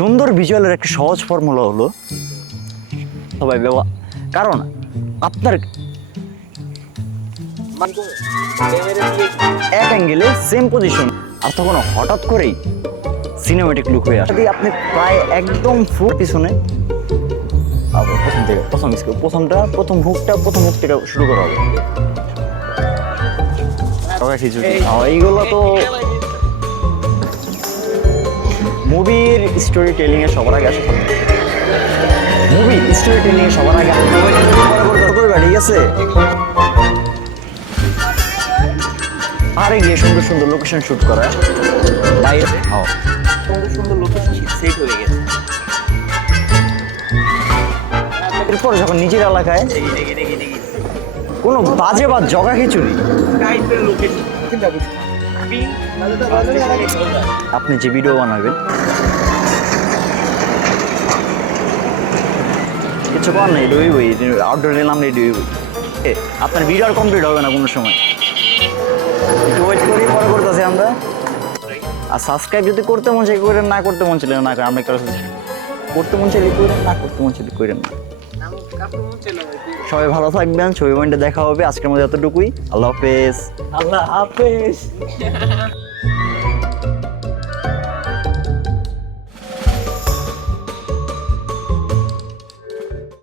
সুন্দর ভিজুয়ালের একটা সহজ ফর্মুলা হলো সবাই কারণ আপনার এক অ্যাঙ্গেলে সেম পজিশন আর তখন হঠাৎ করেই সিনেমেটিক লুক হয়ে আসে। যদি আপনি প্রায় একদম ফুল পিছনে আবার প্রথম থেকে প্রথম হুক থেকে শুরু করা হবে। এইগুলো তো মুভির স্টোরি টেলিং এ সবার আগে আসে, মুভির স্টোরি টেলিং এ সবার আগে ঠিক আছে। আরে গিয়ে সুন্দর সুন্দর লোকেশন শুট করা বাইরে সুন্দর লোকেশন সেট হয়ে গেছে। এরপর যখন নিজের এলাকায় কোনো বাজে বা জগা খিচুড়ি আপনি যে ভিডিও বানাবেন কিছু কর নাই ডুইবই আউটডোর এলাম রেডি হইব, আপনার ভিডিও আর কমপ্লিট হবে না কোনো সময়। একটু ওয়েট করি, পরে করতেছি আমরা। আর সাবস্ক্রাইব যদি করতে মন চাই করেন, না করতে মন চাইলে না করেন। আমরা করতে মন চাইলে করেন, না করতে মন চাইলে করেন না। সবাই ভালো থাকবেন, ছবি পয়েন্টে দেখা হবে। আজকের মধ্যে এতটুকুই। আল্লাহ হাফেজ।